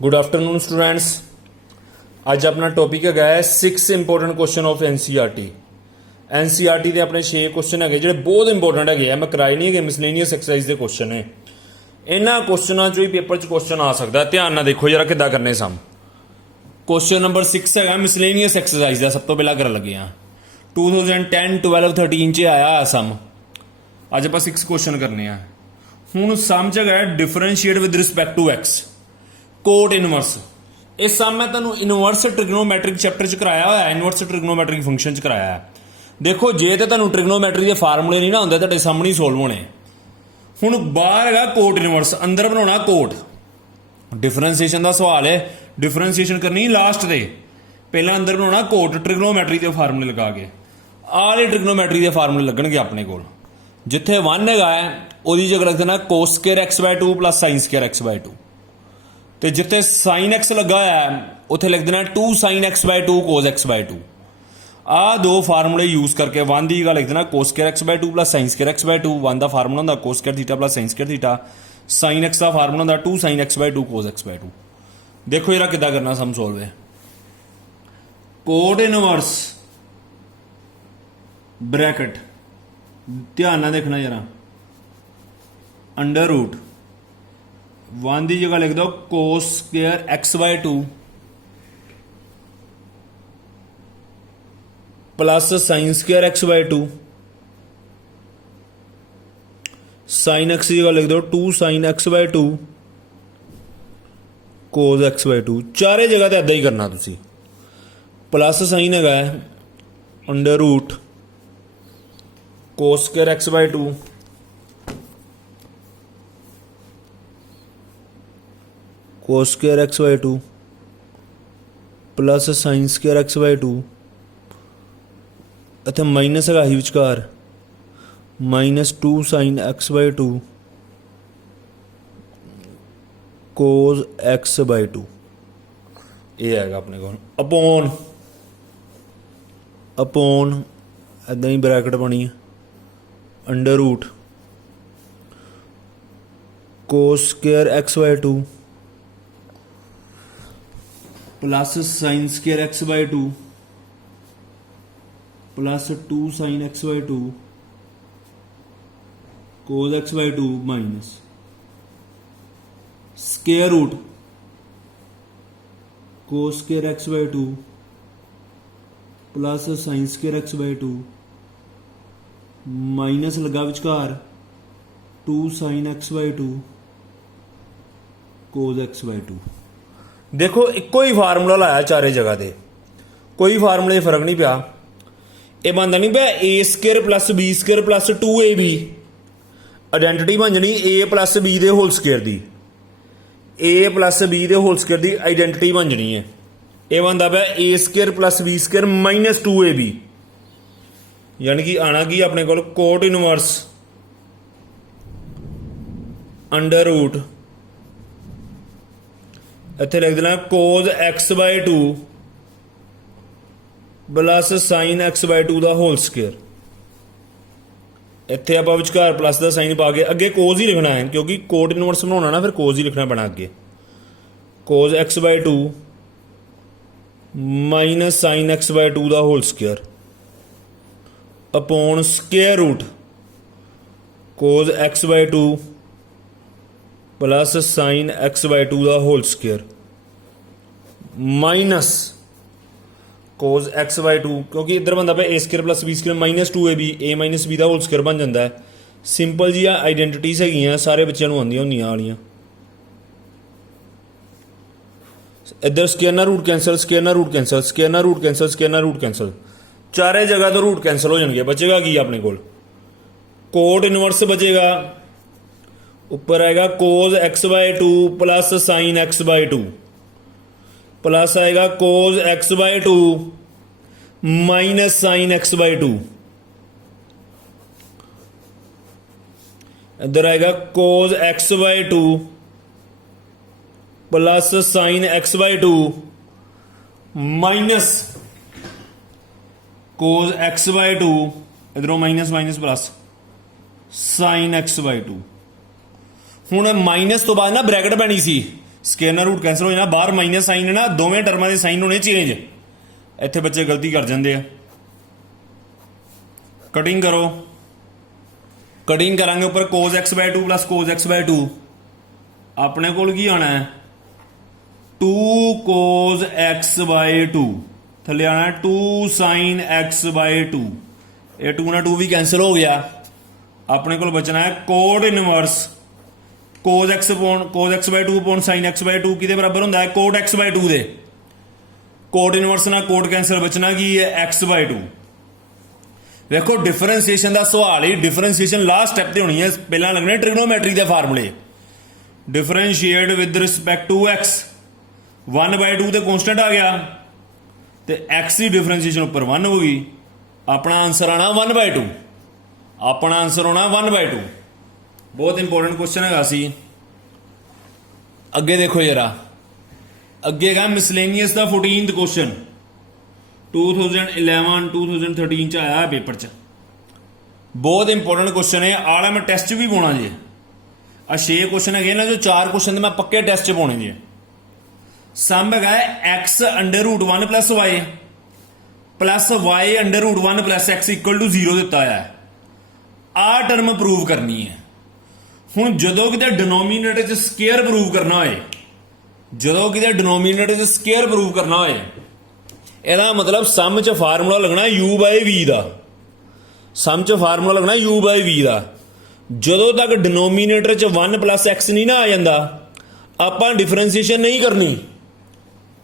Good afternoon students. अज अपना topic है 6 important question of NCERT. NCERT के अपने 6 क्वेश्चन है जो बहुत इंपोर्टेंट है। मैं कराए नहीं है, मिसलेनियस एक्सरसाइज के क्वेश्चन है। इन्होंने क्वेश्चनों चो ही पेपर च क्वेश्चन आ सकता है। ध्यान ना देखो जरा कि करने सम। क्वेश्चन नंबर 6 है मिसलेनियस एक्सरसाइज का। सब तो पहला कर लगे हाँ 2010, 12, 13 च आया सम। अज आप 6 क्वेश्चन करने हैं। हूँ सम च है differentiate with respect to x cot inverse. इस सम मैं तुहानूं इनवर्स ट्रिग्नोमैट्रिक चैप्टर च कराया हुआ है, इनवर्स ट्रिग्नोमैट्रिक फंक्शन च कराया है। देखो जे तो तुहानूं ट्रिग्नोमैट्री के फार्मूले नहीं ना होंदे तुहाडे सामने ही सोल्व होने। हुण बाहर है कोट इनवर्स, अंदर बनाना कोट। डिफरेंशिएशन का सवाल है, डिफरेंशिएशन करनी लास्ट दे। पहला अंदर बनाना कोट ट्रिग्नोमैट्री के फार्मूले लगा के। आले ट्रिग्नोमैट्री के फार्मूले लगणगे अपने कोल। जिथे 1 है उहदी जगह रख देना cos square x by 2 plus sine square x by 2। तो जिथे साइन एक्स लगा है उत्थे लिख देना 2 sine x by 2 cos x by 2। आ दो फार्मूले यूज करके 1 की जगह लिख देना cos square x by 2 plus sine square x by 2। 1 का फार्मूला होंदा cos square theta plus sine square theta. Sine x का फार्मूला होंदा 2 sine x by 2 cos x by 2। देखो जरा किदा करना सम सोल्व है। कोट इनवर्स ब्रैकेट ध्यान ना देखना जरा अंडर रूट 1 की जगह लिख दो cos square x by 2 plus sine square x by 2। Sine x की जगह लिख दो 2 sine x by 2 cos x by 2। चारे जगह तो इदा ही करना तुसी। प्लस साइन है under root cos square x by 2 cos square x by 2 plus sine square x by 2। इतने माइनस है ही विचकार minus 2 sine x by 2 cos x by 2। ये है अपने को अपॉन अपॉन इदा ही ब्रैकेट बनी है under root cos square x by 2 plus sine square x by 2 plus 2 sine x by 2 cos x by 2 minus square root cos square x by 2 plus sine square x by 2 minus लगा विचकार 2 sine x by 2 cos x by 2। देखो eco ही formula लाया चारे जगह पे, कोई फार्मूले फर्क नहीं पिया। यह बनता नहीं पिया a square plus b square plus 2ab। Identity बन जानी ए प्लस बी दे होल स्केयर दी। ए प्लस बी दे होल स्केयर दी आइडेंटिटी बन जानी है। यह बनता पिया a square plus b square minus 2ab। यानी कि आना की अपने को कोट इनवर्स अंडर रूट इत्थे लिख देना cos x by 2 plus sine x by 2 का होल स्केयर। इत्थे आप विचकार प्लस का साइन पा के अगे कोस ही लिखना है क्योंकि कोट इनवर्स बनाना ना, फिर कोस ही लिखना पैना अगे। Cos x by 2 minus sine x by 2 का whole square upon square root cos x by 2 plus sine x by 2 का whole square minus cos x by 2 क्योंकि इधर बनता पे a square plus b square minus 2ab। A minus B का whole square बन जाता है। सिंपल जी identities है सारे बच्चों को आंदियां होंदियां वालियां। इधर स्केयर ना रूट कैंसल स्केयर ना रूट कैंसल स्केयर ना रूट कैंसल स्केयर ना रूट कैंसल। चारे जगह तो रूट कैंसल हो जाएंगे। बचेगा की अपने को कोट इनवर्स बचेगा। ऊपर आएगा cos x by 2 plus sine x by 2 plus आएगा cos x by 2 minus sine x by 2। इधर आएगा cos x by 2 plus sine x by 2 minus cos x by 2 इधरों minus minus plus sine x by 2। हुण minus तो बाद ना bracket पैनी सी square root cancel हो जाना, बाहर माइनस साइन है ना, दोवें टर्मां के साइन होने चेंज। इत्थे बच्चे गलती कर जाते हैं। कटिंग करो, कटिंग करांगे उपर cos x by two plus cos x by two, अपने कोल की आना है 2 कोज एक्स बाय टू, थले आना है 2 साइन एक्स बाय टू, ये 2 ना 2 भी कैंसिल हो गया। अपने को बचना है cot inverse cos x by two upon sine x by two, किहदे बराबर होंदा है कोड एक्स बाय टू दे। कोड इनवर्स ना कोड कैंसिल, बचना की है एक्स बाय टू। देखो डिफरेंशिएशन का सवाल ही, डिफरेंशिएशन लास्ट स्टैप ते होनी है, पहला लगने ट्रिग्नोमैट्री के फार्मूले। Differentiate with respect to x, 1 by two तो कॉन्स्टेंट आ गया, तो एक्स की डिफरेंशिएशन उपर 1 होगी, अपना आंसर आना 1 बाय टू, अपना आंसर होना 1 बाय टू। बहुत इंपॉर्टेंट क्वेश्चन है सी। अगे देखो जरा, अगे का मिसलेनियस का 14th क्वेश्चन 2011-2013 च आया पेपर च, बहुत इंपॉर्टेंट क्वेश्चन है। आला मैं टेस्ट भी पाना जी, 6 क्वेश्चन है ना, जो 4 क्वेश्चन मैं पक्के टेस्ट च पाने जी। सम है x under root 1 plus y under root 1 plus x equal to 0 दिता है। आ टर्म प्रूव करनी है। हुण जदों किते डिनोमीनेटर च स्केयर प्रूव करना होए, जदों किते डिनोमीनेटर च स्केयर प्रूव करना होए, ਇਹਦਾ मतलब सम च फार्मूला लगना u बाय v ਦਾ, सम च फार्मूला लगना u बाय v ਦਾ। ਜਦੋਂ तक डिनोमीनेटर च 1 प्लस x नहीं ना आ जाता, ਆਪਾਂ डिफरेंशिएशन नहीं करनी।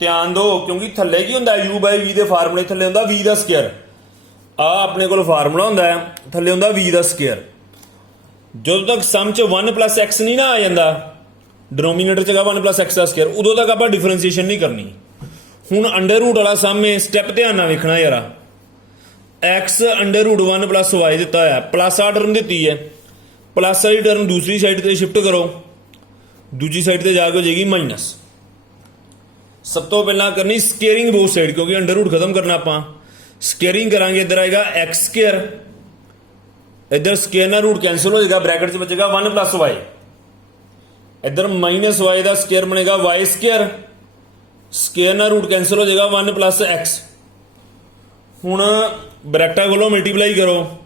ध्यान दो, क्योंकि थल्ले की होंदा u बाय v ਦੇ फार्मूले थल्ले होंदा v ਦਾ स्केयर। आ अपने कोल फार्मूला होंदा है, थल्ले होंदा v ਦਾ स्केयर। ਜਦੋਂ तक सम च 1 प्लस x नहीं ना आ जाता, डिनोमीनेटर च 1 प्लस x ਦਾ स्केयर, उदों तक ਆਪਾਂ डिफरेंशिएशन नहीं करनी। हुण अंडर रूट वाला सम है, स्टैप ध्यान नाल वेखना यार। X under root 1 plus y दिता है, प्लस आ टर्म दी है, प्लस वाली टर्म दूसरी साइड पर शिफ्ट करो, दूजी साइड पर जाके हो जाएगी माइनस। सब तो पहला करनी स्केयरिंग बोथ साइड, क्योंकि अंडर रूट खत्म करना आप स्केयरिंग करांगे। इधर आएगा एक्स स्केयर, इधर स्केयर ना रूट कैंसिल हो जाएगा, ब्रैकेट से बचेगा 1 प्लस वाई, इधर माइनस वाई का स्केयर बनेगा वाई स्केयर, स्केयर ना रूट कैंसिल हो जाएगा 1 प्लस एक्स। हुण ब्रैकेटा खोलो, मल्टीप्लाई करो,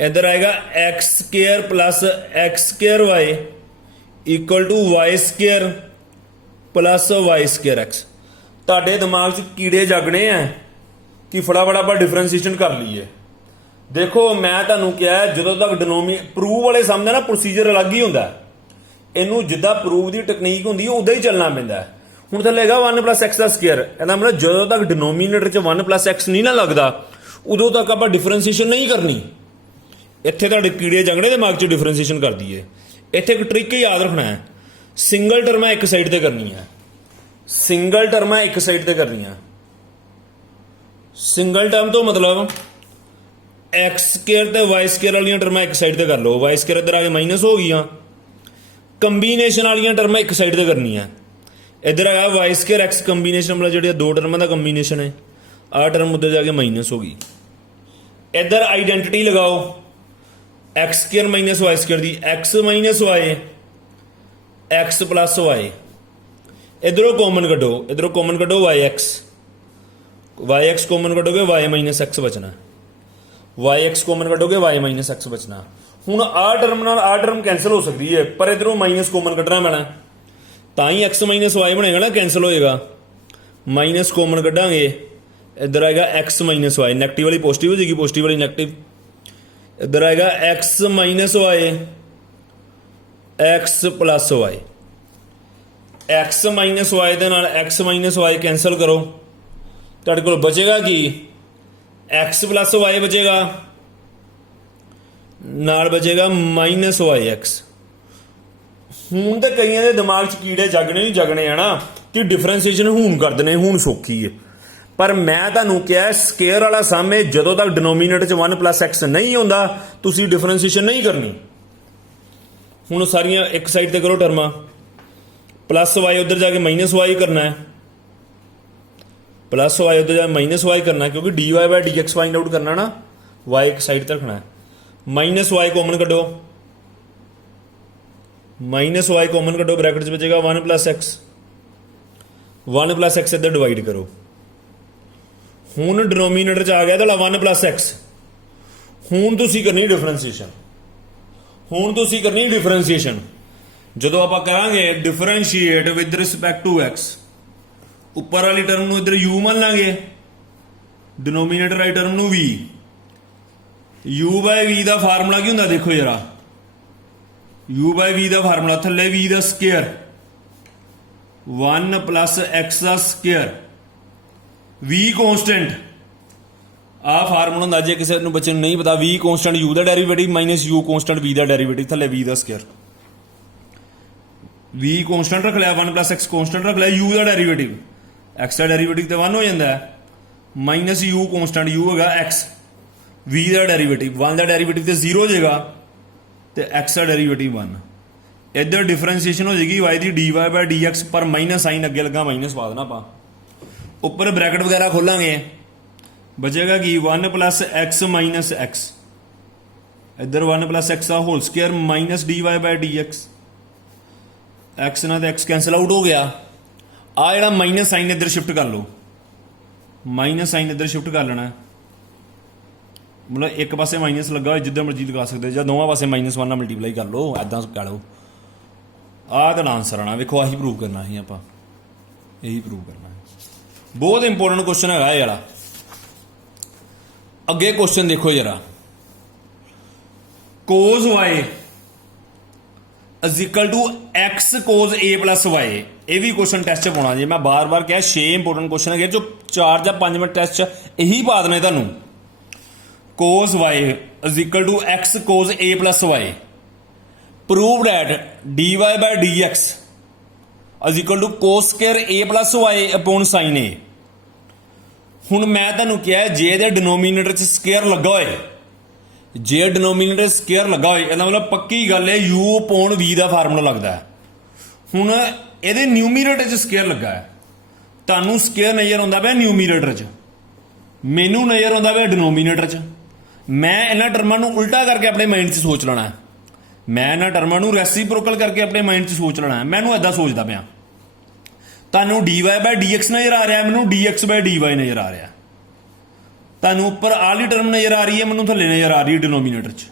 इधर आएगा x square plus x square y equal to y square plus y square x. तुहाडे दिमाग च कीड़े जागने हैं कि फटाफट आप डिफरेंशिएशन कर लीए। देखो मैं तुहानूं कहा जदों तक प्रूव वाले सामने ना प्रोसीजर अलग ही होंदा, इनू जिद्दां प्रूव की टैक्नीक होंदी है उदां ही चलना पैंदा। हुण थल्ले हैगा 1 प्लस एक्स का स्केयर, इहदा मतलब जदों तक डिनोमीनेटर च 1 प्लस एक्स नहीं ना लगता, उदों तक आप डिफरेंशिएशन नहीं करनी। इत्थे तुहाडे कीड़े जगने दिमाग च डिफरेंशिएशन कर दीए। इत्थे एक ट्रिक याद रखना है, सिंगल टर्मां एक साइड ते करनी है, सिंगल टर्मां एक साइड ते करनी है। सिंगल टर्म तो मतलब एक्स स्केयर ते वाई स्केयर वाली टर्मां एक साइड ते कर लो, वाई स्केयर इधर आके माइनस हो गई। कंबीनेशन वाली टर्मां एक साइड ते करनी है। इधर आया वाई स्केयर एक्स कंबीनेशन, मतलब जो 2 टर्मां का कंबीनेशन है, आ टर्म उधर जाके माइनस होगी। इधर आइडेंटिटी लगाओ, x square minus y square दी, x minus y x plus y, इधरों कॉमन कड्डो, इधरों कॉमन कड्डो वाई एक्स कॉमन कड्डोगे वाई माइनस एक्स बचना, वाई एक्स कॉमन कड्डोगे वाई माइनस एक्स बचना। हुण आ टर्म नाल आ टर्म कैंसिल हो सकती है, पर इधरों माइनस कॉमन कड्डना पैना, ताई एक्स माइनस वाई बनेगा ना, कैंसिल होएगा। माइनस कॉमन कड्डांगे, इधर आएगा एक्स माइनस वाई, नैगेटिव वाली पॉजिटिव हो जाएगी, पॉजिटिव वाली नैगेटिव। इधर आएगा x minus y x plus y, x minus y दे नाल एक्स माइनस वाई कैंसल करो, तुहाडे कोल बचेगा कि एक्स प्लस वाई बचेगा, नाल बचेगा माइनस वाई एक्स। हुण तो कईयां दे दिमाग च कीड़े जगने नहीं जगने है ना कि डिफरेंशिएशन हुण कर देने, हुण सौखी है। पर मैं तुहानूं कहा स्केयर वाला सम है, जदों तक डिनोमीनेटर च 1 प्लस एक्स नहीं होंदा तुसीं डिफरेंशिएशन नहीं करनी। हुण सारियां एक साइड ते करो टर्मां, प्लस वाई उधर जाके माइनस वाई करना है, प्लस वाई उधर जाके माइनस वाई करना है, क्योंकि d y by d x find out करना ना, वाई एक साइड ते रखना है। माइनस वाई कॉमन कड्डो, माइनस वाई कॉमन कटो ब्रैकेट च बचेगा 1 प्लस एक्स। 1 प्लस एक्स इधर डिवाइड करो। हुण डिनोमीनेटर च आ गया तुहाडा 1 प्लस एक्स। हुण तुसीं करनी डिफरेंसीएशन। हुण तुसीं करनी डिफरेंसीएशन। जदों आपां करांगे differentiate with respect to x, उपर वाली टर्म नूं इधर यू मान लांगे, डिनोमीनेटर वाली टर्म नूं वी। यू बाय वी का फार्मूला की हुंदा देखो जरा, यू बाय वी का फार्मूला थले वी का स्केयर 1 प्लस एक्स का स्केयर, वी कॉन्स्टेंट। आ फार्मूला हुंदा जे किसी नूं बच्चे नूं नहीं पता, वी कॉन्स्टेंट यू का derivative minus u constant v का डेरीवेटिव थले वी का स्केयर। वी कॉन्स्टेंट रख लिया, 1 प्लस एक्स कॉन्स्टेंट रख लिया, यू का डेरीवेटिव, एक्स का डेरीवेटिव तो 1 हो जाता है, माइनस यू कॉन्स्टेंट, यू होगा एक्स, वी का डेरीवेटिव 1 का डेरीवेटिव तो 0 हो जाएगा, तो एक्स का डेरीवेटिव 1। इधर डिफरेंसीएशन हो जाएगी वाई की d y by d x, पर माइनस साइन अगे लगा माइनस पा देना आप, उपर ब्रैकेट वगैरह खोलांगे, बचेगा कि 1 प्लस एक्स माइनस एक्स, इधर 1 प्लस एक्स का whole square minus d y by d x, x ना तो एक्स कैंसल आउट हो गया। आ जरा माइनस साइन इधर शिफ्ट कर लो, माइनस साइन इधर शिफ्ट कर लेना, मतलब एक पासे माइनस लगा हो जिधर मर्जी लगा सकते, या दोवां पासे माइनस 1 मल्टीप्लाई कर लो, ऐदा कर लो। आ तो आंसर आना, वेखो आही प्रूव करना ही आप, यही प्रूव करना है। बहुत इंपोर्टेंट क्वेश्चन है जरा। अगे क्वेश्चन देखो जरा, cos y is equal to x cos a plus y. ये भी क्वेश्चन टेस्ट च पाना जी, मैं बार बार क्या 6 इंपोर्टेंट क्वेश्चन है जो 4 या 5 मिनट टेस्ट यही पा देने तुहानू। Cos y is equal to x cos a plus y, prove that d y by d x is equal to cos square a plus y upon sine a. हुण मैं तुहानू क्या जे दे डिनोमीनेटर च square लगा होए, जे डिनोमीनेटर स्केयर लगा होए, इसदा मतलब पक्की गल है यू अपॉन वी का फार्मूला लगता है। हुण ਇਹਦੇ न्यूमीरेटर च स्केयर लगा है, ਤੁਹਾਨੂੰ स्केयर नज़र आउंदा पिया न्यूमीरेटर च, मैनू नज़र आउंदा पिया डिनोमीनेटर च। मैं इन्हां टर्मां नूं उल्टा करके अपने माइंड च सोच लेना है, मैं इन्हां टर्मां नूं रेसिप्रोकल करके अपने माइंड च सोच लेना है। मैनू इदां सोचदा पिया, ਤੁਹਾਨੂੰ d y by d x नज़र आ रहा है, मैनू d x by d y नज़र आ रहा है, ਤੁਹਾਨੂੰ ਉੱਪਰ ਆਲੀ टर्म नज़र आ रही है, मैनू थल्ले नज़र आ रही है डिनोमीनेटर च।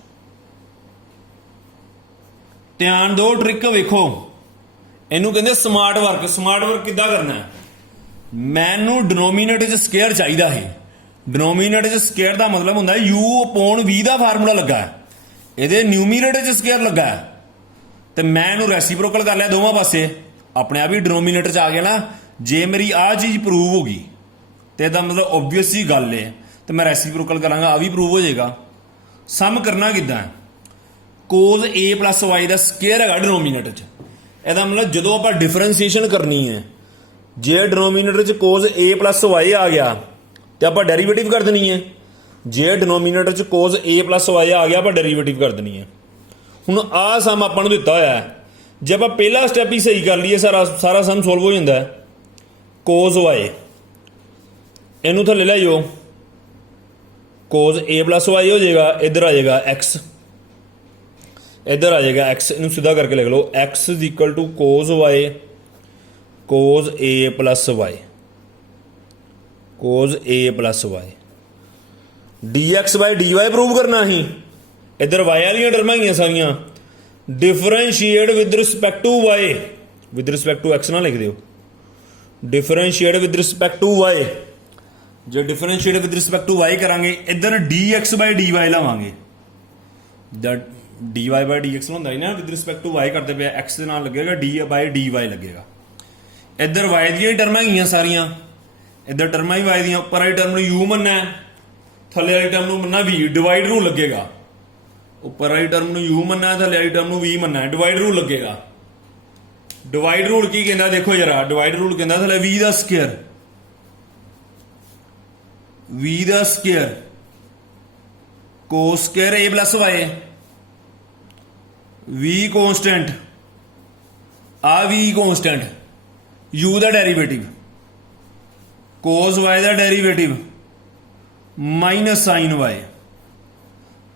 ध्यान दो, ट्रिक वेखो, ਇਹਨੂੰ ਕਹਿੰਦੇ ਸਮਾਰਟ ਵਰਕ। ਸਮਾਰਟ ਵਰਕ ਕਿੱਦਾਂ ਕਰਨਾ ਹੈ, ਮੈਨੂੰ ਡਿਨੋਮੀਨੇਟਰ 'ਚ ਸਕੁਅਰ ਚਾਹੀਦਾ ਹੈ। ਡਿਨੋਮੀਨੇਟਰ 'ਚ ਸਕੁਅਰ ਦਾ ਮਤਲਬ ਹੁੰਦਾ u ਅਪੋਨ v ਦਾ ਫਾਰਮੂਲਾ ਲੱਗਾ ਹੈ, ਇਹਦੇ ਨਿਊਮੀਨੇਟਰ 'ਚ ਸਕੁਅਰ ਲੱਗਾ ਹੈ, ਤੇ ਮੈਂ ਇਹਨੂੰ ਰੈਸੀਪ੍ਰੋਕਲ ਕਰ ਲਿਆ ਦੋਵਾਂ ਪਾਸੇ, ਆਪਣੇ ਆਪ ਹੀ ਡਿਨੋਮੀਨੇਟਰ 'ਚ ਆ ਗਿਆ ਨਾ। ਜੇ ਮੇਰੀ ਆਹ ਚੀਜ਼ ਪ੍ਰੂਵ ਹੋ ਗਈ ਤੇ ਇਹਦਾ ਮਤਲਬ ਓਬਵੀਅਸ ਹੀ ਗੱਲ ਹੈ, ਤੇ ਮੈਂ ਰੈਸੀਪ੍ਰੋਕਲ ਕਰਾਂਗਾ, ਆ ਵੀ ਪ੍ਰੂਵ ਹੋ ਜਾਏਗਾ। ਸਮ ਕਰਨਾ ਕਿੱਦਾਂ, ਕੋਜ਼ a ਪਲੱਸ y ਦਾ ਸਕੁਅਰ ਹੈਗਾ ਡਿਨੋਮੀਨੇਟਰ 'ਚ, ਇਹਦਾ ਮਤਲਬ ਜਦੋਂ ਆਪਾਂ ਡਿਫਰੈਂਸੀਏਸ਼ਨ ਕਰਨੀ ਹੈ, ਜੇ ਡਿਨੋਮੀਨੇਟਰ 'ਚ ਕੋਜ਼ a ਪਲੱਸ y ਆ ਗਿਆ ਤੇ ਆਪਾਂ ਡੈਰੀਵੇਟਿਵ ਕਰ ਦੇਣੀ ਹੈ, ਜੇ ਡਿਨੋਮੀਨੇਟਰ 'ਚ ਕੋਜ਼ a ਪਲੱਸ y ਆ ਗਿਆ ਆਪਾਂ ਡੈਰੀਵੇਟਿਵ ਕਰ ਦੇਣੀ ਹੈ। ਹੁਣ ਆਹ ਸਮ ਆਪਾਂ ਨੂੰ ਦਿੱਤਾ ਹੋਇਆ ਹੈ, ਜੇ ਆਪਾਂ ਪਹਿਲਾ ਸਟੈਪ ਹੀ ਸਹੀ ਕਰ ਲਈਏ ਸਾਰਾ ਸਮ ਸੋਲਵ ਹੋ ਜਾਂਦਾ ਹੈ। ਕੋਜ਼ y ਇਹਨੂੰ ਥੱਲੇ ਲੈ ਜਾਓ, ਕੋਜ਼ a ਪਲੱਸ y ਹੋ ਜਾਏਗਾ, ਇੱਧਰ ਆ ਜਾਏਗਾ x, इधर आ जाएगा x, इन सीधा करके लिख लो, x is equal to cos y cos a plus y, cos a plus y, d x by d y prove करना ही। इधर वाई वाली टर्मां ही सारियां, differentiate with respect to y, with respect to x ना लिख दो, differentiate with respect to y. जो differentiate with respect to y करांगे, इधर d x by d y लावांगे, d y by d x होंगे ना, विद रिस्पैक्ट टू वाई करते पे एक्स के नाल लगेगा, डी बाय डी वाई लगेगा। इधर वाई दी टर्मां ही सारियां, इधर टर्मां ही वाई दी, उपर वाली टर्म यू मनना है, थले वाली टर्म मनना वी, डिवाइड रूल लगेगा, उपर वाली टर्म यू मनना है, थले वाली टर्म वी मनना है, डिवाइड रूल लगेगा। डिवाइड रूल की कहता देखो जरा, डिवाइड रूल कहता थले वी दा स्क्वायर, वी दा square cos square a plus y, v constant, आ v कॉन्स्टेंट, u का डेरीवेटिव, कोस y का derivative minus sine y,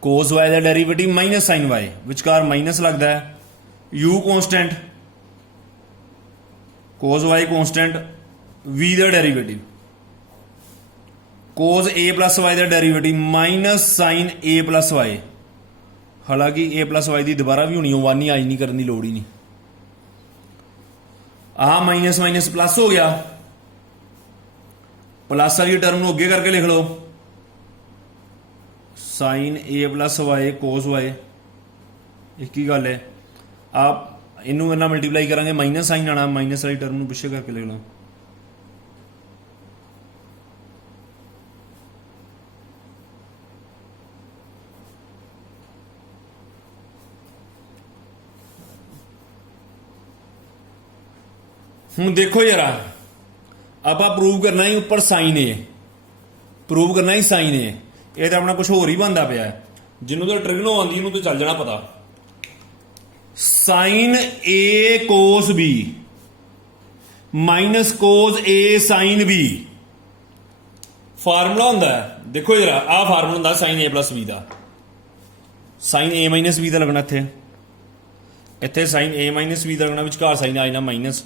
cos y का डेरीवेटिव माइनस साइन y, विचकार माइनस लगता है, u constant cos y constant v का derivative cos a plus y का derivative minus sine a plus y। हालांकि a plus y की दोबारा भी होनी वन ही आई नहीं करने की लोड़ ही नहीं। आ माइनस माइनस प्लस हो गया, प्लस वाली टर्म को अगे करके लिख लो sine a plus y cos y, एक ही गल है। आप इनू इन्ना मल्टीप्लाई करेंगे माइनस साइन आना, माइनस वाली टर्म को पिछे करके लिख लो। हूँ देखो यार, आप प्रूव करना ही उपर साइन ए, प्रूव करना ही साइन ए, ये तो अपना कुछ होर ही बनता पाया है। जिन्हों तो ट्रिग्नो आती तो चल जाना पता। Sign A cos B minus cos A sine B formula होंगे। देखो जरा आ फार्मूला होंगे साइन ए प्लस बी का, साइन ए माइनस बी का लगना इत्थे, इत्थे साइन ए माइनस बी का लगना, विचकार साइन आ जाना माइनस।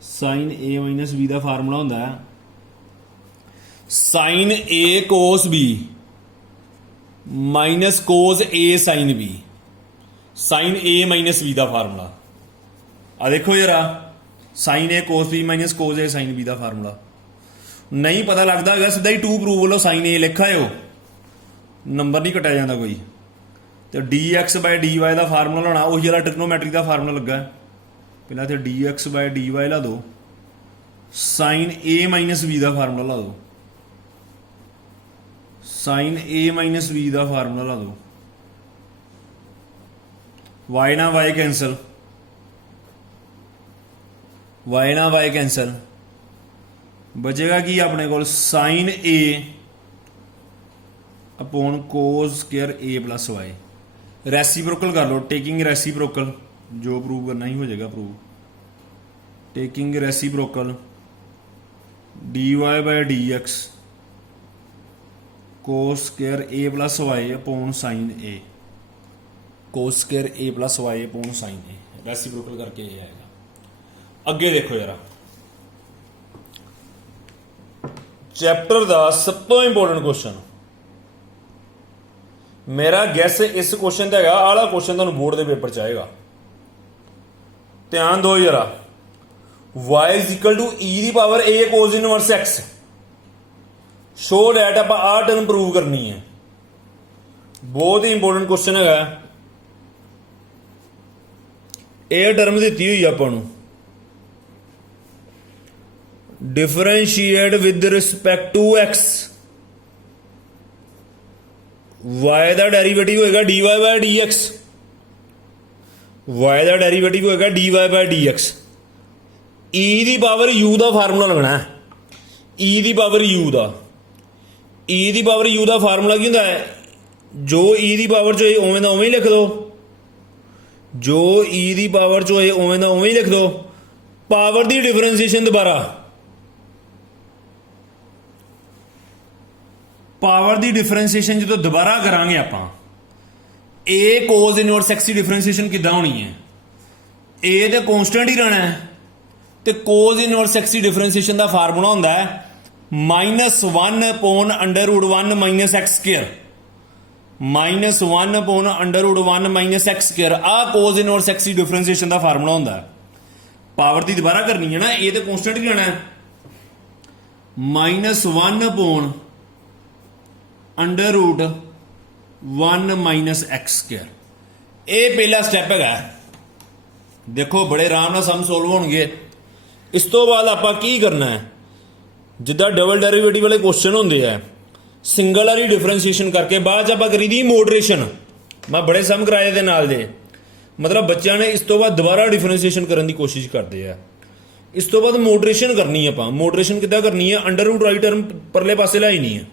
साइन ए माइनस बी का फार्मूला होंगे sine A cos B minus cos A sine B, sine A minus B का फार्मूला। आ देखो जरा sine A cos B minus cos A sine B का फार्मूला नहीं पता लगता है, सीधा ही टू प्रूव लो साइन ए लिखा है, नंबर नहीं कटाया जाता कोई। तो d x by d y का फार्मूला लाना, वही वाला ट्रिग्नोमैट्री का फार्मूला लगा है। पहला तो d x by d y ला दो, साइन ए माइनस बी का फार्मूला ला दो, साइन ए माइनस बी का फार्मूला ला दो, वाई ना वाई कैंसल, वाई ना वाई कैंसल, बचेगा कि अपने को sine a upon cos square a plus y. Reciprocal कर लो, टेकिंग रेसिप्रोकल, जो प्रूव करना ही हो जाएगा prove. Taking reciprocal d y by d x cos square a plus y upon sine A, cos square a plus y upon sine A, reciprocal करके ये आएगा। अगे देखो जरा, चैप्टर का सब तो इंपोर्टेंट क्वेश्चन, मेरा गैस इस क्वेश्चन का आला क्वेश्चन तुहानूं बोर्ड के पेपर च आएगा। ध्यान दो जरा, y is equal to e दी power a cos inverse x, show that आप आ टर्म प्रूव करनी है। बहुत ही इंपोर्टेंट क्वेश्चन है। ए टर्म दी हुई आपां differentiate with respect to x, y का डेरीवेटिव होगा d y by d x, y का डेरीवेटिव होगा d y by d x. E दी पावर u का फार्मूला लगना है, ई दी पावर u का, ई दी पावर u का फार्मूला की होंदा है, जो ई दी पावर चो उवें दा उवें ही लिख दो, जो ई दी पावर चो उवें दा उवें ही लिख दो। पावर दी डिफरेंशिएशन दोबारा, पावर दी डिफरेंशिएशन जो दोबारा करांगे आपां, ए कोस इनवर्स एक्स की डिफरेंशिएशन किद्दां होनी है, ए तो कॉन्स्टेंट ही रहना है, तो कोस इनवर्स एक्स की डिफरेंशिएशन का फार्मूला होंदा है minus one upon under root one minus x square, minus one upon under root one minus x square. आ कोस इनवर्स एक्स की डिफरेंशिएशन का फार्मूला होंदा है। पावर की दोबारा करनी है ना, ए तो कॉन्स्टेंट ही रहना है, minus one upon under root one minus x square. ये पहला स्टैप है। देखो बड़े आराम नाल सम सोल्व होणगे। इस तो बाद आपां की करना है, जिद्दां डबल डेरिवेटिव वाले क्वेश्चन होंदे है, सिंगल वाली डिफरेंशिएशन करके बाद आपां करी दी मोडरेशन। मैं बड़े सम कराए दे नाल दे, मतलब बच्चों ने इस तो बाद दोबारा डिफरेंशिएशन करने की कोशिश करते हैं। इस तो बाद मोडरेशन करनी है। आपां मोडरेशन किद्दां करनी है, अंडर रूट वाली टर्म परले पासे लाई नहीं है,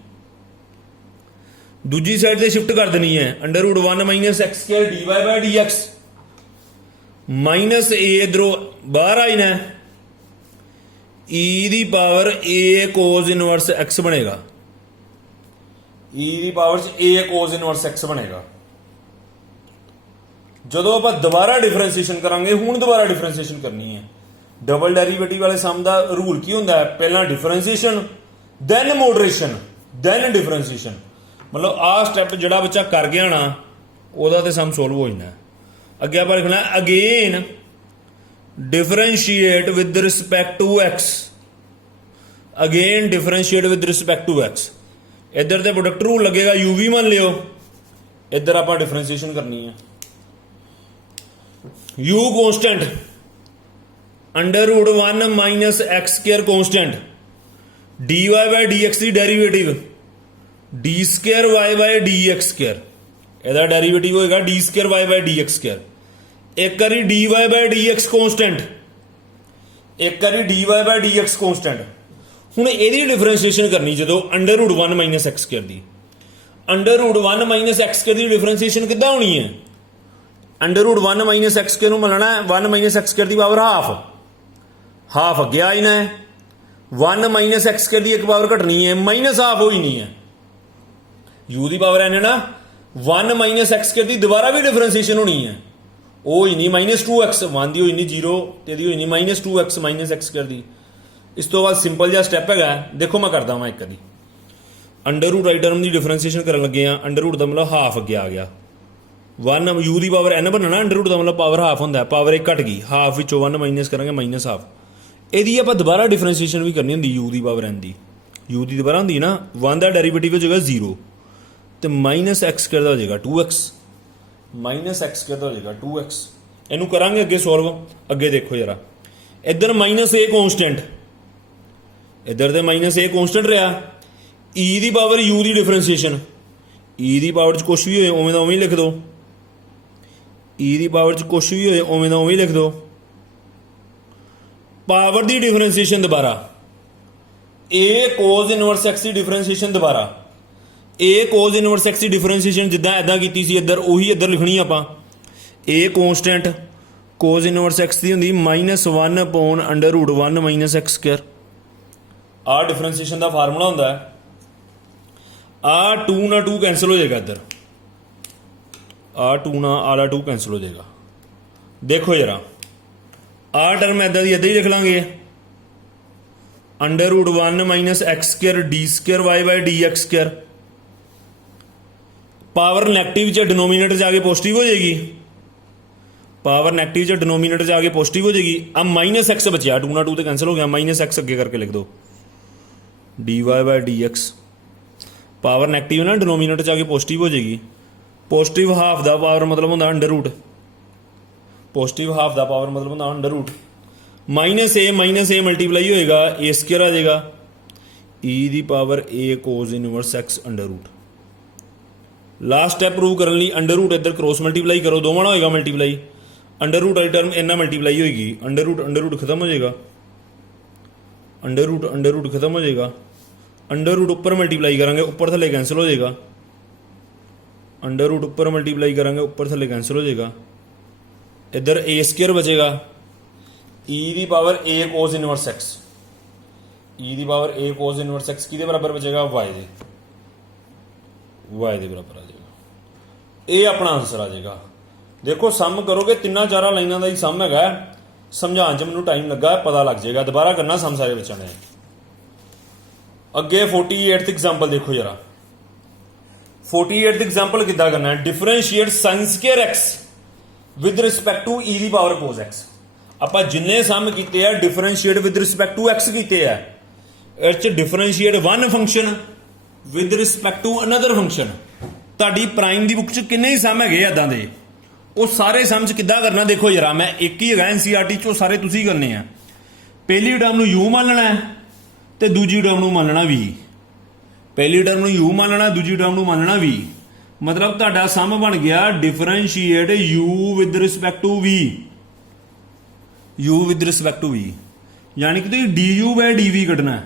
दूजी साइड से शिफ्ट कर देनी है। Under root one minus x square d y by d x, minus a इधरों बाहर आई ना, ई दी power a cos inverse x बनेगा, ई दी power a cos inverse x बनेगा। ਜਦੋਂ ਆਪਾਂ ਦੁਬਾਰਾ ਡਿਫਰੈਂਸ਼ੀਏਸ਼ਨ ਕਰਾਂਗੇ, ਹੁਣ ਦੁਬਾਰਾ ਡਿਫਰੈਂਸ਼ੀਏਸ਼ਨ ਕਰਨੀ ਹੈ। ਡਬਲ ਡੈਰੀਵੇਟਿਵ ਵਾਲੇ ਸਮ ਦਾ ਰੂਲ ਕੀ ਹੁੰਦਾ ਹੈ? ਪਹਿਲਾਂ differentiation, then moderation, then differentiation. ਮਤਲਬ ਆਹ ਸਟੈਪ ਜਿਹੜਾ ਬੱਚਾ ਕਰ ਗਿਆ ਨਾ, ਉਹਦਾ ਤੇ ਸਮ ਸੋਲਵ ਹੋ ਜਾਣਾ। ਅੱਗੇ ਆਪਾਂ ਲਿਖਣਾ again differentiate with respect to x, again differentiate with respect to x। इधर ਤੇ ਪ੍ਰੋਡਕਟ ਰੂਲ ਲੱਗੇਗਾ, u ਵੀ ਮੰਨ ਲਿਓ, ਇੱਧਰ ਆਪਾਂ ਡਿਫਰੈਂਸ਼ੀਏਸ਼ਨ ਕਰਨੀ ਹੈ। u constant under root 1 minus x square constant, dy by dx the derivative d square y by dx square, ਇਹਦਾ ਡੈਰੀਵੇਟਿਵ ਹੋਏਗਾ d square y by dx square. एक करी dy by dx constant, एक करी dy by dx constant। ਹੁਣ ਇਹਦੀ differentiation ਕਰਨੀ ਜਦੋਂ under root 1 minus x square ਦੀ। Under root 1 minus x square ਦੀ ਡਿਫਰੈਂਸ਼ੀਏਸ਼ਨ ਕਿੱਦਾਂ ਹੋਣੀ ਹੈ? Under root 1 minus x square ਨੂੰ ਮਿਲਣਾ 1 ਮਾਈਨਸ x ਸਕੁਅਰ ਦੀ ਪਾਵਰ ਹਾਫ, ਹਾਫ ਅੱਗੇ ਆ ਜਾਣਾ ਹੈ। 1 ਮਾਈਨਸ x ਸਕੁਅਰ ਦੀ ਇੱਕ ਪਾਵਰ ਘਟਣੀ ਹੈ, ਮਾਈਨਸ ਹਾਫ ਹੋਈ ਨਹੀਂ ਹੈ। u ਦੀ ਪਾਵਰ ਐਨ ਹੈ ਨਾ, 1 ਮਾਈਨਸ x ਸਕੁਅਰ ਦੀ ਦੁਬਾਰਾ ਵੀ ਡਿਫਰੈਂਸ਼ੀਏਸ਼ਨ ਹੋਣੀ ਹੈ। ਉਹ ਹੋਈ ਨਹੀਂ ਮਾਈਨਸ 2x, 1 ਦੀ ਹੋਈ ਨਹੀਂ 0 ਤੇ ਇਹਦੀ ਹੋਈ ਨਹੀਂ minus 2x minus x square ਦੀ। ਇਸ ਤੋਂ ਬਾਅਦ ਸਿੰਪਲ ਜਿਹਾ ਸਟੈਪ ਹੈਗਾ, ਦੇਖੋ ਮੈਂ ਕਰਦਾ ਵਾਂ ਇੱਕ ਦੀ। ਅੰਡਰ ਰੂਟ ਰਾਈਟ ਟਰਮ ਦੀ ਡਿਫਰੈਂਸ਼ੀਏਸ਼ਨ ਕਰਨ ਲੱਗੇ ਆ। ਅੰਡਰ ਰੂਟ ਦਾ ਮਤਲਬ ਹਾਫ ਅੱਗੇ ਆ ਗਿਆ, 1 u ਦੀ ਪਾਵਰ n ਬਣਨਾ, ਅੰਡਰ ਰੂਟ ਦਾ ਮਤਲਬ ਪਾਵਰ ਹਾਫ ਹੁੰਦਾ, ਪਾਵਰ 1 ਘਟ ਗਈ, ਹਾਫ ਵਿੱਚੋਂ 1 ਮਾਈਨਸ ਕਰਾਂਗੇ ਮਾਈਨਸ ਹਾਫ। ਇਹਦੀ ਆਪਾਂ ਦੁਬਾਰਾ ਡਿਫਰੈਂਸ਼ੀਏਸ਼ਨ ਵੀ ਕਰਨੀ ਹੁੰਦੀ u ਦੀ ਪਾਵਰ n ਦੀ। u ਦੀ ਦੁਬਾਰਾ ਹੁੰਦੀ ਨਾ, 1 ਦਾ ਡੈਰੀਵੇਟਿਵ ਹੋ ਜਾਏਗਾ 0 ਤੇ ਮਾਈਨਸ x ਸਕੁਅਰ ਦਾ ਹੋ ਜਾਏਗਾ 2x, ਮਾਈਨਸ x ਸਕੁਅਰ ਦਾ ਹੋ ਜਾਏਗਾ 2x। ਇਹਨੂੰ ਕਰਾਂਗੇ ਅੱਗੇ ਸੋਲਵ। ਅੱਗੇ ਦੇਖੋ ਜਰਾ, ਇੱਧਰ ਮਾਈਨਸ a ਕੌਂਸਟੈਂਟ, ਇੱਧਰ ਤੇ ਮਾਈਨਸ a ਕੌਂਸਟੈਂਟ ਰਿਹਾ। e ਦੀ ਪਾਵਰ u ਦੀ ਡਿਫਰੈਂਸ਼ੀਏਸ਼ਨ, e ਦੀ ਪਾਵਰ 'ਚ ਕੁਛ ਵੀ ਹੋਏ ਉਵੇਂ ਦਾ ਉਵੇਂ ਹੀ ਲਿਖ ਦਿਓ, e ਦੀ ਪਾਵਰ 'ਚ ਕੁਛ ਵੀ ਹੋਏ ਉਵੇਂ ਦਾ ਉਵੇਂ ਹੀ ਲਿਖ ਦਿਓ। ਪਾਵਰ ਦੀ ਡਿਫਰੈਂਸ਼ੀਏਸ਼ਨ ਦੁਬਾਰਾ, a cos inverse x the differentiation ਦੁਬਾਰਾ, a cos inverse x the differentiation ਜਿੱਦਾਂ ਇੱਦਾਂ ਕੀਤੀ ਸੀ ਇੱਧਰ, ਉਹੀ ਇੱਧਰ ਲਿਖਣੀ ਆਪਾਂ। a ਕੌਂਸਟੈਂਟ cos ਇਨਵਰਸ x ਦੀ ਹੁੰਦੀ -1 upon under root 1 minus x square. ਆਹ ਡਿਫਰੈਂਸ਼ੀਏਸ਼ਨ ਦਾ ਫਾਰਮੂਲਾ ਹੁੰਦਾ ਹੈ। ਆਹ 2 ਨਾਲ 2 ਕੈਂਸਲ ਹੋ ਜਾਏਗਾ ਇੱਧਰ, ਆਹ 2 ਨਾਲ ਆਹ 2 ਕੈਂਸਲ ਹੋ ਜਾਏਗਾ। ਦੇਖੋ ਜਰਾ, ਆਹ ਟਰਮ ਇੱਦਾਂ ਦੀ ਇੱਦਾਂ ਹੀ ਲਿਖ ਲਾਂਗੇ, under root 1 minus x square d square y ਬਾਈ dx ਸਕੁਅਰ। ਪਾਵਰ ਨੈਗੇਟਿਵ 'ਚ ਡਿਨੋਮੀਨੇਟਰ 'ਚ ਆ ਕੇ ਪੋਜ਼ਿਟਿਵ ਹੋ ਜਾਏਗੀ, ਪਾਵਰ ਨੈਗੇਟਿਵ 'ਚ ਡਿਨੋਮੀਨੇਟਰ 'ਚ ਆ ਕੇ ਪੋਜ਼ਿਟਿਵ ਹੋ ਜਾਏਗੀ। ਆ ਮਾਈਨਸ x ਬਚਿਆ, 2 ਨਾਲ 2 ਤੇ ਕੈਂਸਲ ਹੋ ਗਿਆ, ਮਾਈਨਸ x ਅੱਗੇ ਕਰਕੇ ਲਿਖ ਦਿਓ dy ਬਾਈ dx। ਪਾਵਰ ਨੈਗੇਟਿਵ ਨਾ ਡਿਨੋਮੀਨੇਟਰ 'ਚ ਆ ਕੇ ਪੋਜ਼ਿਟਿਵ ਹੋ ਜਾਏਗੀ। ਪੋਜ਼ਿਟਿਵ ਹਾਫ ਦਾ ਪਾਵਰ ਮਤਲਬ ਹੁੰਦਾ ਅੰਡਰ ਰੂਟ, ਪੋਜ਼ਿਟਿਵ ਹਾਫ ਦਾ ਪਾਵਰ ਮਤਲਬ ਹੁੰਦਾ under route. Minus a multiply ਹੋਏਗਾ, a ਸਕੁਅਰ ਆ ਜਾਏਗਾ, e ਦੀ power a cos inverse x under route. Last step prove ਕਰਨ ਲਈ ਅੰਡਰ ਰੂਟ ਇੱਧਰ ਕ੍ਰੋਸ ਮਲਟੀਪਲਾਈ ਕਰੋ, ਦੋਵਾਂ ਨਾਲ ਹੋਏਗਾ ਮਲਟੀਪਲਾਈ। ਅੰਡਰ ਰੂਟ ਵਾਲੀ ਟਰਮ ਇੰਨਾ ਮਲਟੀਪਲਾਈ ਹੋਏਗੀ, ਅੰਡਰ ਰੂਟ ਖਤਮ ਹੋ ਜਾਏਗਾ, ਅੰਡਰ ਰੂਟ ਖਤਮ ਹੋ ਜਾਏਗਾ। ਅੰਡਰ ਰੂਟ ਉੱਪਰ ਮਲਟੀਪਲਾਈ ਕਰਾਂਗੇ, ਉੱਪਰ ਥੱਲੇ ਕੈਂਸਲ ਹੋ ਜਾਏਗਾ। ਅੰਡਰ ਰੂਟ ਉੱਪਰ ਮਲਟੀਪਲਾਈ ਕਰਾਂਗੇ, ਉੱਪਰ ਥੱਲੇ ਕੈਂਸਲ ਹੋ ਜਾਏਗਾ। ਇੱਧਰ a ਸਕੁਅਰ ਬਚੇਗਾ, e ਦੀ power a cos inverse x, e ਦੀ power a cos inverse x ਕਿਹਦੇ ਬਰਾਬਰ ਬਚੇਗਾ? y ਦੇ, y ਦੇ ਬਰਾਬਰ ਆ ਜਾਏਗਾ। ਇਹ ਆਪਣਾ ਆਨਸਰ ਆ ਜਾਏਗਾ। ਦੇਖੋ ਸਮ ਕਰੋਗੇ, 3-4 ਲਾਈਨਾਂ ਦਾ ਹੀ ਸਮ ਹੈਗਾ, ਸਮਝਾਉਣ 'ਚ ਮੈਨੂੰ ਟਾਈਮ ਲੱਗਾ, ਪਤਾ ਲੱਗ ਜਾਏਗਾ। ਦੁਬਾਰਾ ਕਰਨਾ ਸਮ ਸਾਰੇ ਬੱਚਿਆਂ ਨੇ। ਅੱਗੇ 48th ਐਗਜ਼ਾਮਪਲ ਦੇਖੋ ਜਰਾ। 48th ਐਗਜ਼ਾਮਪਲ ਕਿੱਦਾਂ ਕਰਨਾ ਹੈ? Differentiate sin square x with respect to e ਦੀ ਪਾਵਰ cos x। ਆਪਾਂ ਜਿੰਨੇ ਸਮ ਕੀਤੇ ਆ differentiate with respect to x ਕੀਤੇ ਆ। ਇਹ 'ਚ differentiate one function with respect to another function. ਤੁਹਾਡੀ ਪ੍ਰਾਈਮ ਦੀ ਬੁੱਕ 'ਚ ਕਿੰਨੇ ਹੀ ਸਮ ਹੈਗੇ ਇੱਦਾਂ ਦੇ, ਉਹ ਸਾਰੇ ਸਮ 'ਚ ਕਿੱਦਾਂ ਕਰਨਾ ਦੇਖੋ ਜਰਾ। ਮੈਂ ਇੱਕ ਹੀ ਹੈਗਾ NCERT 'ਚ, ਉਹ ਸਾਰੇ ਤੁਸੀਂ ਕਰਨੇ ਆ। ਪਹਿਲੀ ਟਰਮ ਨੂੰ u ਮੰਨ ਲੈਣਾ ਤੇ ਦੂਜੀ ਟਰਮ ਨੂੰ ਮੰਨ ਲੈਣਾ v। ਪਹਿਲੀ ਟਰਮ ਨੂੰ u ਮੰਨ ਲੈਣਾ, ਦੂਜੀ ਟਰਮ ਨੂੰ ਮੰਨ ਲੈਣਾ v। ਮਤਲਬ ਤੁਹਾਡਾ ਸਮ ਬਣ ਗਿਆ differentiate u with respect to v, u with respect to v। ਯਾਨੀ ਕਿ ਤੁਸੀਂ du ਬਾਈ dv ਕੱਢਣਾ,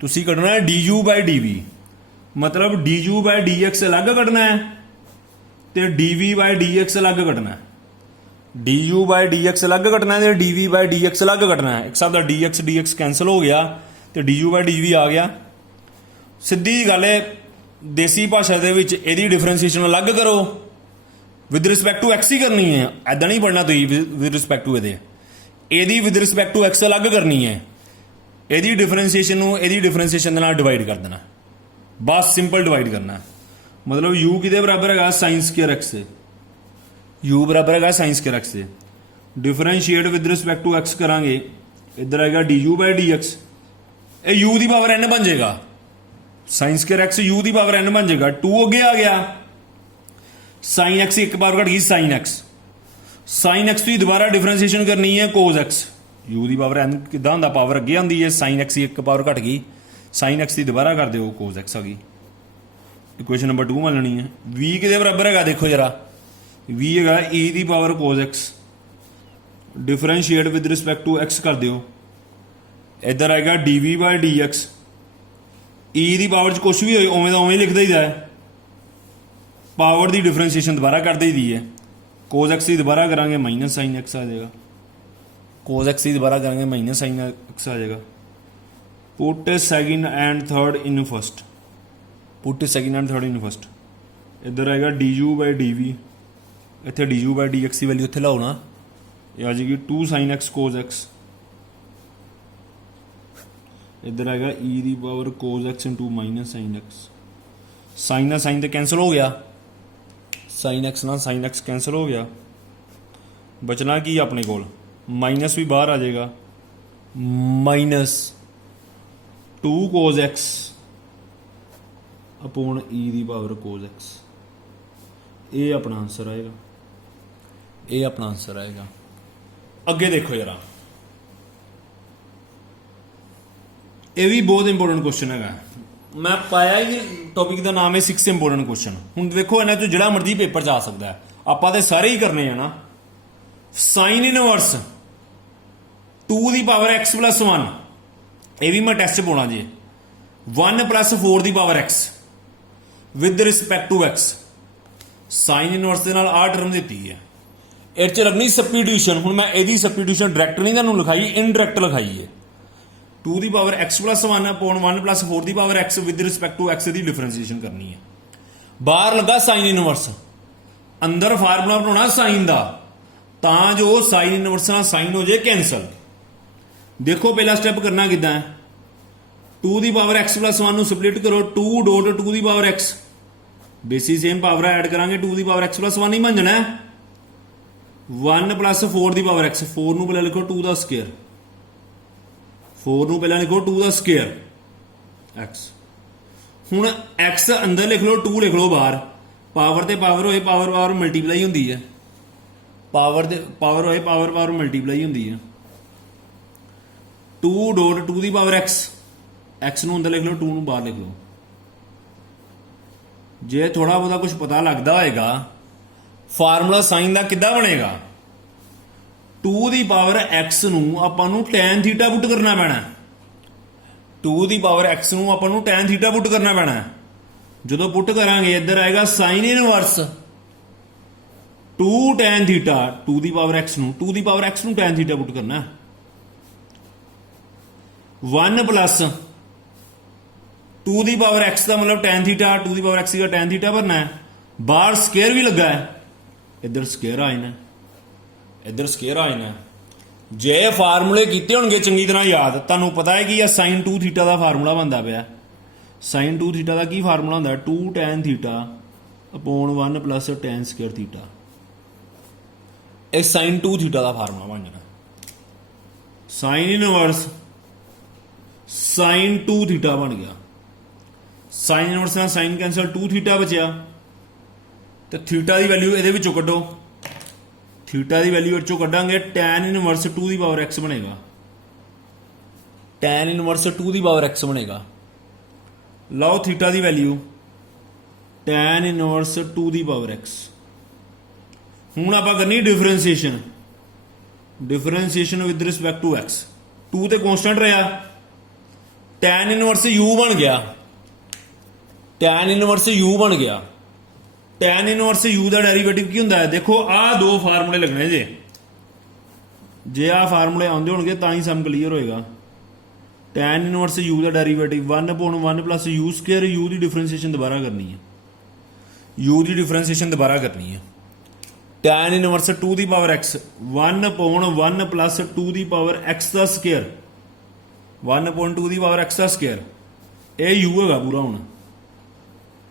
ਤੁਸੀਂ ਕੱਢਣਾ ਹੈ du ਬਾਈ dv। ਮਤਲਬ du ਬਾਈ dx ਅਲੱਗ ਕੱਢਣਾ ਹੈ ਤੇ dv ਬਾਈ dx ਅਲੱਗ ਕੱਢਣਾ ਹੈ। du ਬਾਈ dx ਅਲੱਗ ਕੱਢਣਾ ਹੈ ਤੇ dv ਬਾਈ dx ਅਲੱਗ ਕੱਢਣਾ ਹੈ। ਇੱਕ ਹਿਸਾਬ ਦਾ dx ਕੈਂਸਲ ਹੋ ਗਿਆ ਤੇ du ਬਾਈ dv ਆ ਗਿਆ। ਸਿੱਧੀ ਗੱਲ ਹੈ, ਦੇਸੀ ਭਾਸ਼ਾ ਦੇ ਵਿੱਚ ਇਹਦੀ ਡਿਫਰੈਂਸ਼ੀਏਸ਼ਨ ਅਲੱਗ ਕਰੋ विद रिस्पैक्ट टू एक्स ही करनी है, ऐदा नहीं पढ़ना तुसीं विद रिस्पैक्ट टू ਇਹਦੀ विद रिस्पैक्ट टू एक्स अलग करनी है, ਇਹਦੀ डिफरेंशिएशन ਨੂੰ ਇਹਦੀ डिफरेंशिएशन ਦੇ ਨਾਲ डिवाइड कर देना, बस सिंपल डिवाइड करना। मतलब u किहदे बराबर है साइन स्क्वायर एक्स से, u बराबर है साइन स्क्वायर एक्स से। Differentiate with respect to x करांगे, इधर आएगा du बाई डी एक्स, ये u की पावर n बन जाएगा, साइन स्क्वायर एक्स u की पावर n बन जाएगा, 2 अगे आ गया, साइन एक्स एक पावर घट गई साइन एक्स, साइन एक्स की दोबारा डिफरेंशिएशन करनी है कोज एक्स, u की पावर n किदा होंदा पावर अगे आती है, साइन एक्स की एक पावर घट गई, साइन एक्स की दोबारा कर दो कोज एक्स आ गई, इक्वेशन नंबर 2 मान लेनी है। v किहदे बराबर है देखो जरा, v है e की power cos x, differentiate with respect to x कर दो, इधर आएगा dv by d x, e की पावर च कुछ भी हो उवें दा उवें लिख दईदा है, पावर की डिफरेंशिएशन दोबारा कर दी है, कोज एक्स की दोबारा करांगे माइनस साइन एक्स आ जाएगा, कोज एक्स की दोबारा करेंगे माइनस साइन एक्स आ जाएगा। Put second and third in first, put second and third in first, इधर आएगा d u by d v, इतने d u by d x की वैल्यू इतने लाओ ना, ये आ जाएगी 2 साइन एक्स कोज एक्स, इधर आएगा ई दी power cos x into minus sine x, sine ना साइन तो कैंसल हो गया, साइन एक्स ना साइन एक्स कैंसल हो गया, बचना की अपने कोल माइनस भी बाहर आ जाएगा, minus 2 cos x upon e दी पावर कोज एक्स, ये अपना आंसर आएगा, ये अपना आंसर आएगा। अगे देखो जरा, ये भी बहुत इंपोर्टेंट क्वेश्चन है, मैं पाया ही टॉपिक का नाम है 6 इंपोर्टेंट क्वेश्चन। हुण देखो इन्हां चों जिहड़ा मर्जी पेपर जा सकता है, आपां ते सारे ही करने हैं ना। साइन इनवर्स 2 दी पावर एक्स प्लस 1, ये भी मैं टेस्ट पाना जी, 1 प्लस 4 दी power x with respect to x, sine inverse के नाल आ टर्म दी है, इस लगनी सब्स्टिट्यूशन। हुण मैं यदी सब्स्टिट्यूशन डायरैक्ट नहीं तुहानूं लिखाई, इनडायरैक्ट लिखाई है, 2 दी power x plus 1 upon 1 plus 4 दी power x with respect to x की डिफरेंशिएशन करनी है। बाहर लगा साइन इनवर्स, अंदर फार्मूला बनाना साइन का, तां जो साइन इनवर्स नाल साइन हो जाए कैंसल। देखो पहला स्टैप करना किदा है, 2 दी पावर एक्स प्लस 1 नूं स्प्लिट करो, 2 डॉट 2 दी power x, basis same power add करांगे, 2 दी पावर एक्स प्लस 1 ही बन जाना है, 1 प्लस 4 दी पावर एक्स, 4 नूं पहले लिखो 2 दा स्क्वायर, 4 नूं पहले लिखो 2 दा स्क्वायर एक्स। हुण एक्स अंदर लिख लो, 2 लिख लो बाहर, पावर ते पावर होए पावर पावर मल्टीप्लाई होंदी है, पावर ते पावर होए पावर पावर मल्टीप्लाई होंदी है। 2 डॉट 2 दी पावर एक्स, एक्स नूं अंदर लिख लो, 2 नूं बाहर लिख लो। जे थोड़ा बहुता कुछ पता लगता होएगा फार्मूला साइन का किद्दां बनेगा, 2 दी पावर एक्स नूं आपां नूं टैन थीटा पुट करना पैना, 2 दी पावर एक्स नूं आपां नूं टैन थीटा पुट करना पैना। जो पुट करांगे इधर आएगा साइन इनवर्स 2 टैन थीटा, 2 दी पावर एक्स नूं, 2 दी पावर एक्स नूं टैन थीटा पुट करना, 1 प्लस 2 दी पावर एक्स का मतलब टैन थीटा, 2 दी पावर एक्स का टैन थीटा भरना है, बाहर स्केयर भी लगा है, इधर स्केयर आ जाना, इधर स्केयर आ जाना। जे फार्मूले किए होंगे चंगी तरह याद, तुहानूं पता है कि यह साइन 2 थीटा का फार्मूला बनता पाया, साइन 2 थीटा का की फार्मूला होंदा, 2 tan theta upon 1 plus tan square theta, यह साइन 2 थीटा का फार्मूला बन जाना। साइन इनवर्स साइन 2 थीटा बन गया, साइन इनवर्स ना साइन कैंसल, 2 थीटा बचया, तो थीटा की वैल्यू ये कड्डो, थीटा की वैल्यू इचों कड्डांगे, टैन इनवर्स 2 दी पावर एक्स बनेगा, टैन इनवर्स 2 दी पावर एक्स बनेगा। लाओ थीटा की वैल्यू, टैन इनवर्स 2 दी पावर एक्स। हुण आपां करनी differentiation, differentiation with respect to x, 2 तो कॉन्स्टेंट रहा, टैन इनवर्स u बन गया, टैन इनवर्स u बन गया, टैन इनवर्स u का डेरीवेटिव की होंदा है, देखो आ 2 फार्मूले लगने जे आ फार्मूले आउंदे होणगे तां ही सम क्लीयर होएगा। टैन इनवर्स u का derivative 1 upon 1 plus u square, u की डिफरेंशिएशन दोबारा करनी है, u की डिफरेंशिएशन दोबारा करनी है, tan ਇਨਵਰਸ 2 ਦੀ ਪਾਵਰ x 1/1 ਪਲੱਸ 2 ਦੀ ਪਾਵਰ x ਦਾ ਸਕੁਅਰ 1/2 ਦੀ ਪਾਵਰ x ਦਾ ਸਕੁਅਰ ਇਹ u ਹੈਗਾ ਪੂਰਾ ਹੁਣ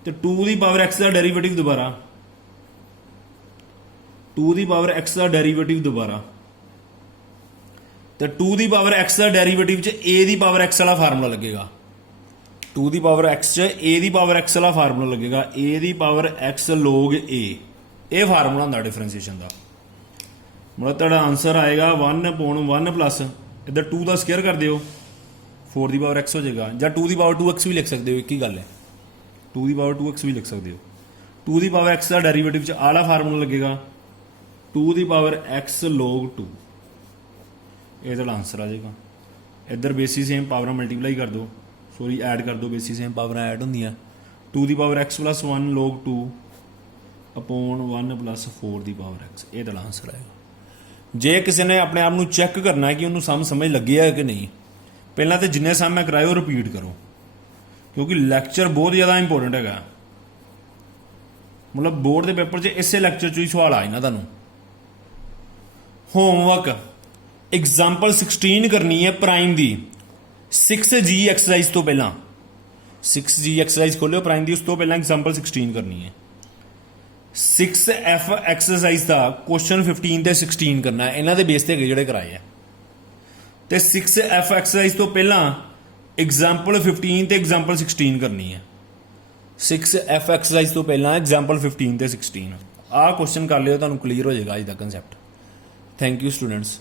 ਤੇ 2 ਦੀ ਪਾਵਰ x ਦਾ ਡੈਰੀਵੇਟਿਵ ਦੁਬਾਰਾ 2 ਦੀ ਪਾਵਰ x ਦਾ ਡੈਰੀਵੇਟਿਵ ਦੁਬਾਰਾ ਤੇ 2 ਦੀ ਪਾਵਰ x ਦਾ ਡੈਰੀਵੇਟਿਵ ਚ a ਦੀ ਪਾਵਰ x ਵਾਲਾ ਫਾਰਮੂਲਾ ਲੱਗੇਗਾ 2 ਦੀ ਪਾਵਰ x ਚ a ਦੀ ਪਾਵਰ x ਵਾਲਾ ਫਾਰਮੂਲਾ ਲੱਗੇਗਾ a the power x log a ਇਹ ਫਾਰਮੂਲਾ ਹੁੰਦਾ ਡਿਫਰੈਂਸ਼ੀਏਸ਼ਨ ਦਾ ਮਤਲਬ ਤੁਹਾਡਾ ਆਨਸਰ ਆਏਗਾ 1/1 ਪਲੱਸ ਇੱਧਰ 2 ਦਾ ਸਕੁਅਰ ਕਰ ਦਿਓ 4 ਦੀ ਪਾਵਰ x ਹੋ ਜਾਏਗਾ ਜਾਂ 2 ਦੀ ਪਾਵਰ 2x ਵੀ ਲਿਖ ਸਕਦੇ ਹੋ ਇੱਕ ਹੀ ਗੱਲ ਹੈ 2 ਦੀ ਪਾਵਰ 2x ਵੀ ਲਿਖ ਸਕਦੇ ਹੋ 2 ਦੀ ਪਾਵਰ x ਦਾ ਡੈਰੀਵੇਟਿਵ ਚ ਆਲਾ ਫਾਰਮੂਲਾ ਲੱਗੇਗਾ 2 ਦੀ ਪਾਵਰ x log 2 ਇਹ ਤੁਹਾਡਾ ਆਨਸਰ ਆ ਜਾਏਗਾ ਇੱਧਰ ਬੇਸਿਸ ਸੇਮ ਪਾਵਰਾਂ ਮਲਟੀਪਲਾਈ ਕਰ ਦਿਓ ਸੋਰੀ ਐਡ ਕਰ ਦਿਓ ਬੇਸਿਸ ਸੇਮ ਪਾਵਰਾਂ ਐਡ ਹੁੰਦੀਆਂ 2 ਦੀ ਪਾਵਰ x + 1 log 2 upon 1 + 4 ਦੀ ਪਾਵਰ x ਇਹ ਤੁਹਾਡਾ ਆਨਸਰ ਆਏਗਾ ਜੇ ਕਿਸੇ ਨੇ ਆਪਣੇ ਆਪ ਨੂੰ ਚੈੱਕ ਕਰਨਾ ਹੈ ਕਿ ਉਹਨੂੰ ਸਮਝ ਲੱਗੀ ਹੈ ਕਿ ਨਹੀਂ ਪਹਿਲਾਂ ਤੇ ਜਿੰਨੇ ਸਮ ਮੈਂ ਕਰਾਏ ਉਹ ਰਿਪੀਟ ਕਰੋ ਕਿਉਂਕਿ ਲੈਕਚਰ ਬਹੁਤ ਜ਼ਿਆਦਾ ਇੰਪੋਰਟੈਂਟ ਹੈਗਾ ਮਤਲਬ ਬੋਰਡ ਦੇ ਪੇਪਰ 'ਚ ਇਸੇ ਲੈਕਚਰ 'ਚੋਂ ਹੀ ਸਵਾਲ ਆ ਜਾਣਾ ਤੁਹਾਨੂੰ ਹੋਮਵਰਕ ਐਗਜ਼ਾਮਪਲ 16 ਕਰਨੀ ਹੈ ਪ੍ਰਾਈਮ ਦੀ 6G ਐਕਸਰਸਾਈਜ਼ ਤੋਂ ਪਹਿਲਾਂ 6G ਐਕਸਰਸਾਈਜ਼ ਖੋਲਿਓ ਪ੍ਰਾਈਮ ਦੀ ਉਸ ਤੋਂ ਪਹਿਲਾਂ ਐਗਜ਼ਾਮਪਲ 16 ਕਰਨੀ ਹੈ 6F ਐਕਸਰਸਾਈਜ਼ ਦਾ ਕੁਐਸਚਨ 15 ਤੇ 16 ਕਰਨਾ ਹੈ ਇਹਨਾਂ ਦੇ ਬੇਸ ਤੇ ਜਿਹੜੇ ਕਰਾਏ ਆ ਤੇ 6F ਐਕਸਰਸਾਈਜ਼ ਤੋਂ ਪਹਿਲਾਂ ਐਗਜ਼ਾਮਪਲ 15 ਤੇ ਐਗਜ਼ਾਮਪਲ 16 ਕਰਨੀ ਹੈ 6F ਐਕਸਰਸਾਈਜ਼ ਤੋਂ ਪਹਿਲਾਂ ਐਗਜ਼ਾਮਪਲ 15 ਤੇ 16 ਆਹ ਕੁਐਸਚਨ ਕਰ ਲਿਓ ਤੁਹਾਨੂੰ ਕਲੀਅਰ ਹੋ ਜਾਏਗਾ ਅੱਜ ਦਾ ਕਨਸੈਪਟ ਥੈਂਕ ਯੂ ਸਟੂਡੈਂਟਸ